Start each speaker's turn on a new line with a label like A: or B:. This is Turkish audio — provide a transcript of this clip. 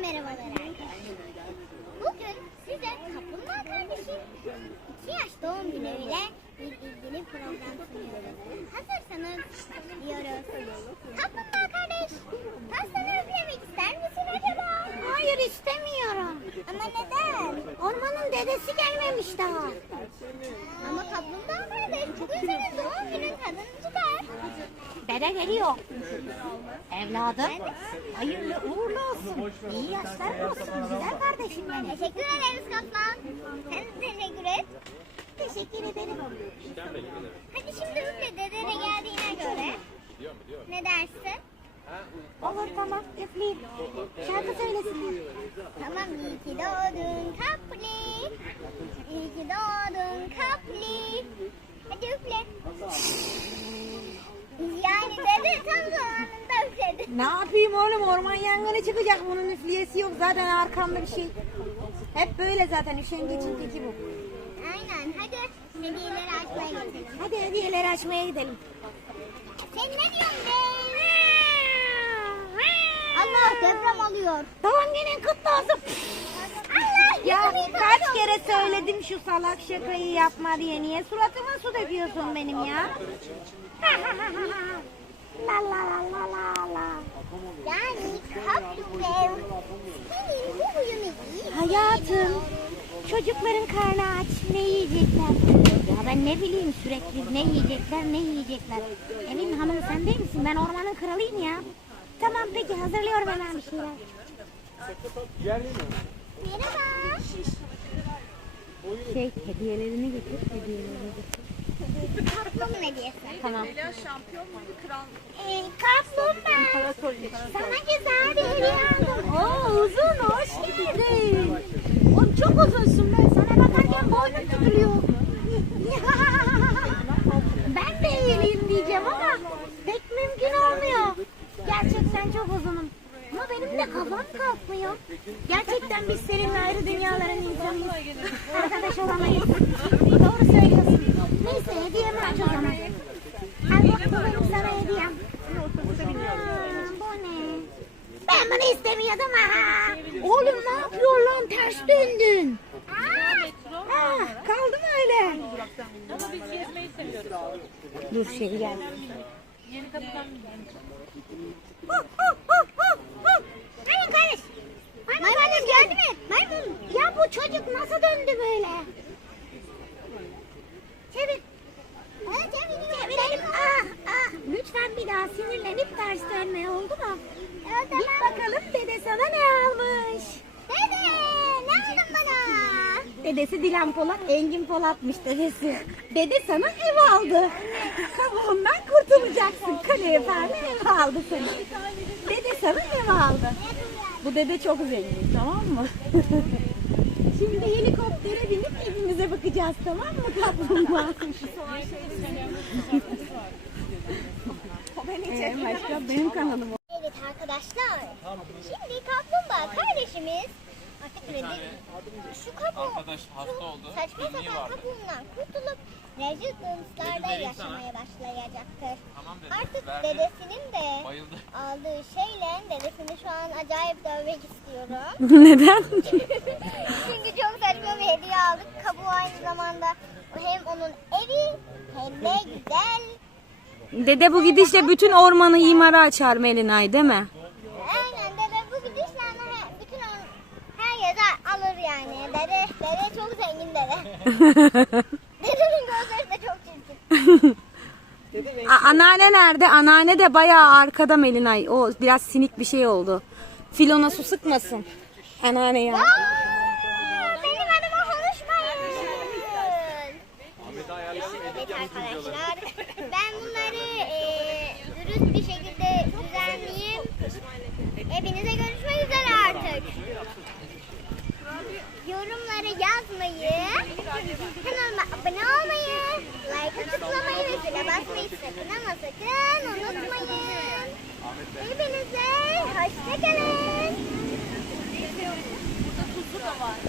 A: merhabalar arkadaşlar. Bugün size Kaplumbağa kardeşim 2 yaş doğum günüyle bir ilgili program sunuyoruz. Hazırsanız diyoruz. Kaplumbağa kardeş, pastanı üflemek ister misin acaba? Hayır istemiyorum. Ama neden? Ormanın dedesi gelmemiş daha. Ama Kaplumbağa kardeş bugün senin doğum günün tadını
B: Dede geliyor. Evladım hayırlı uğurlu olsun. İyi yaşlar olsun güzel kardeşim benim.
A: Teşekkür ederiz Kaplan. Sen de teşekkür et. Teşekkür ederim. Hadi şimdi üfle dedene geldiğine göre. Ne dersin?
B: Olur tamam üfleyeyim. Şarkı söylesinler.
A: Tamam iyi ki doğdun Kapli. İyi ki doğdun Kapli. Hadi üfle. Tam zamanında.
B: Ne yapayım oğlum orman yangını çıkacak bunun üfleyesi yok zaten arkamda bir şey. Hep böyle zaten üşengecin teki bu.
A: Aynen hadi hediyeleri açmaya geçelim.
B: Hadi hediyeleri açmaya gidelim.
A: Sen ne diyorsun be? Allah deprem oluyor.
B: Doğum günün kutlu olsun.
A: Allah
B: Ya kaç kere söyledim şu salak şakayı yapma diye. Niye suratıma su döküyorsun benim ya? la la la la la la.
A: Yani kaplumbağ senin bu huyunu iyi.
B: Hayatım, çocukların karnı aç, ne yiyecekler? Ya ben ne bileyim sürekli ne yiyecekler, ne yiyecekler. Evin hanımı sen değil misin? Ben ormanın kralıyım ya. Tamam peki hazırlıyorum hemen bir şeyler.
A: Merhaba.
B: Şey, hediyelerini getir, hediyelerini getir.
A: Kaplum hediyesi.
B: Tamam.
A: Ee, kaplumbağa. Sana güzel bir hediye aldım.
B: Oo uzun, hoş geldin. Oğlum çok uzunsun ben. Sana bakarken boynum tutuluyor. ben de eğileyim diyeceğim ama pek mümkün olmuyor. Gerçekten çok uzunum. Ama benim de kafam kalkmıyor. Gerçekten biz seninle ayrı dünyaların insanıyız. Arkadaş olamayız. Doğru söylüyorsun. Neyse hediyemi aç o zaman. Al bak bu benim sana hediyem. Aa, bu ne? Ben bunu istemiyordum ha. Oğlum ne yapıyor lan? Ters döndün. Ah, kaldı mı öyle? Dur şey gel.
A: Hayır kardeş. Maymunum geldi mi? Maymun.
B: Ya bu çocuk nasıl döndü böyle?
A: Çevir. Ha, çevir.
B: Çevirelim. Ah, ah. Lütfen bir daha sinirlenip ters dönme oldu mu?
A: Evet,
B: Git
A: tamam.
B: bakalım dede sana ne almış?
A: Dede ne aldın bana?
B: Dedesi Dilan Polat, Engin Polat'mış dedesi. Dede sana ev aldı. Kabuğundan kurtulacaksın. Kaloriferli ev aldı sana. Dede sana ev aldı. Bu dede çok zengin tamam mı? Şimdi helikoptere binip evimize bakacağız tamam mı kaplumbağa? Ee, başka benim kanalım
A: Evet arkadaşlar. Şimdi kaplumbağa kardeşimiz artık kredi şu kabuğu
C: Arkadaş hasta oldu.
A: saçma sapan kabuğundan kurtulup Residens'larda
C: vereyim
A: yaşamaya başlayacaktır.
C: Tamam dedi.
A: Artık
C: Verdi.
A: dedesinin de
C: Bayıldı.
A: aldığı şeyle dedesini şu an acayip dövmek istiyorum.
B: Neden?
A: Çünkü çok saçma bir hediye aldık. Kabuğu aynı zamanda hem onun evi hem de güzel.
D: Dede bu gidişle bütün ormanı imara açar Melinay değil mi?
A: Aynen dede bu gidişle bütün o, her yerde alır yani. Dede, dede çok zengin dede. Dedemin gözleri de çok çirkin.
D: A- anneanne nerede? Anneanne de bayağı arkada Melinay. O biraz sinik bir şey oldu. Filona su sıkmasın. Anneanne ya.
A: Aa, benim adıma konuşmayın. Evet arkadaşlar. Hepinize görüşmek üzere artık. Yorumlara yazmayı, kanalıma abone olmayı, like tıklamayı ve zile basmayı sakın ama sakın unutmayın. Hepinize hoşçakalın. Burada tuzlu da var.